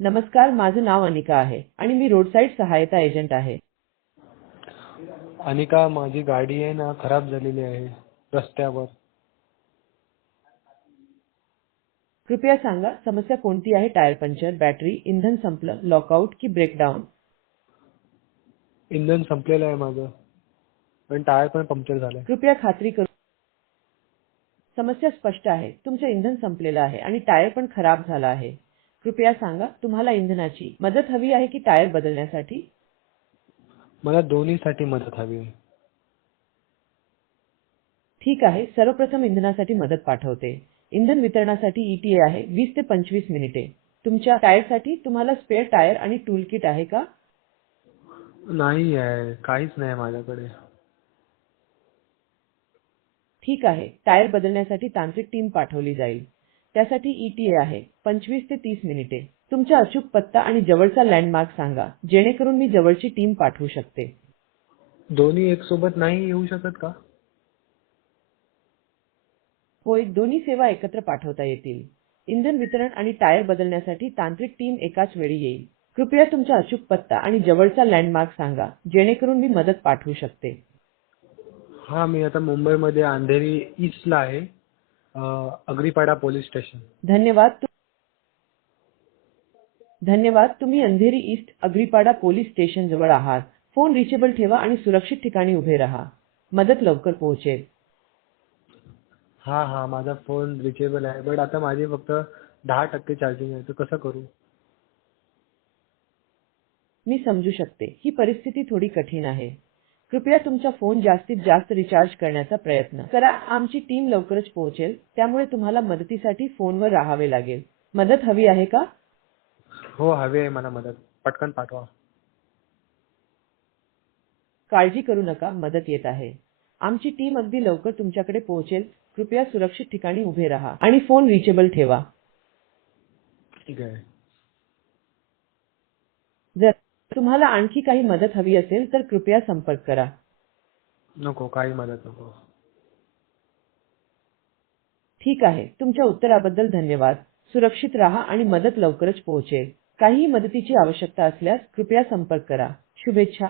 नमस्कार, माझं नाव अनिका आहे आणि मी रोडसाईड सहायता एजंट आहे. अनिका, माझी गाडी आहे ना खराब झालेली आहे रस्त्यावर. कृपया सांगा समस्या कोणती आहे? टायर पंक्चर, बॅटरी, इंधन संपलं, लॉकआउट की ब्रेकडाऊन? इंधन संपलेलं आहे माझं, पण टायर पण पंक्चर झालंय. कृपया खात्री करू. समस्या स्पष्ट आहे. तुमचं इंधन संपलेलं आहे आणि टायर पण खराब झाला आहे. कृपया सांगा तुम्हाला इंधनाची मदत हवी आहे की टायर बदलण्यासाठी? मला दोन्हीसाठी मदत हवी आहे. ठीक आहे, सर्वप्रथम इंधनासाठी मदत पाठवते. इंधन वितरणासाठी ETA आहे 20 ते 25 मिनिटे. तुमच्या टायरसाठी तुम्हाला स्पेअर टायर आणि टूल किट आहे का? नाही आहे, काहीच नाही माझ्याकडे. ठीक आहे, टायर बदलण्यासाठी तांत्रिक टीम पाठवली जाईल. त्यासाठी ETA आहे 25 ते 30 मिनिटे. तुमचा अचूक पत्ता आणि जवळचा लँडमार्क सांगा, जेणेकरून मी जवळची टीम पाठवू शकते. दोन्ही एक सोबत नाही येऊ शकत का? होय, दोन्ही सेवा एकत्र पाठवता येतील. इंधन वितरण आणि टायर बदलण्यासाठी तांत्रिक टीम एकाच वेळी येईल. कृपया तुमचा अचूक पत्ता आणि जवळचा लँडमार्क सांगा, जेणेकरून मी मदत पाठवू शकते. हा, मी आता मुंबईमध्ये अंधेरी ईस्टला आहे, अग्रीपाडा पोलीस स्टेशन. धन्यवाद. धन्यवाद. तुम्ही अंधेरी ईस्ट अग्रीपाडा पोलीस स्टेशन जवळ आहात. फोन रिचेबल ठेवा आणि सुरक्षित ठिकाणी उभे राहा. मदत लवकर पोहोचेल. हा हा, माझा फोन रिचेबल आहे, बट आता माझी फक्त 10% चार्जिंग आहे, तर कसं करू? मी समजू शकते. ही परिस्थिती थोडी कठीण आहे. कृपया तुमचा फोन जास्तीत जास्त रिचार्ज करण्याचा प्रयत्न करा. आमची टीम लवकरच पोहोचेल, त्यामुळे तुम्हाला मदतीसाठी फोनवर राहावे लागेल. मदत हवी आहे का? हो, हवी आहे मला मदत, पटकन पाठवा. काळजी करू नका, मदत येत आहे. आमची टीम अगदी लवकर तुमच्याकडे पोहोचेल. कृपया सुरक्षित ठिकाणी उभे राहा आणि फोन रिचेबल ठेवा. ठीक आहे. जर तुम्हाला आणखी काही मदत हवी असेल तर कृपया संपर्क करा. नको, काही मदत नको. ठीक आहे. तुमच्या उत्तराबद्दल धन्यवाद. सुरक्षित राहा आणि मदत लवकरच पोहोचेल. काहीही मदतीची आवश्यकता असल्यास कृपया संपर्क करा. शुभेच्छा.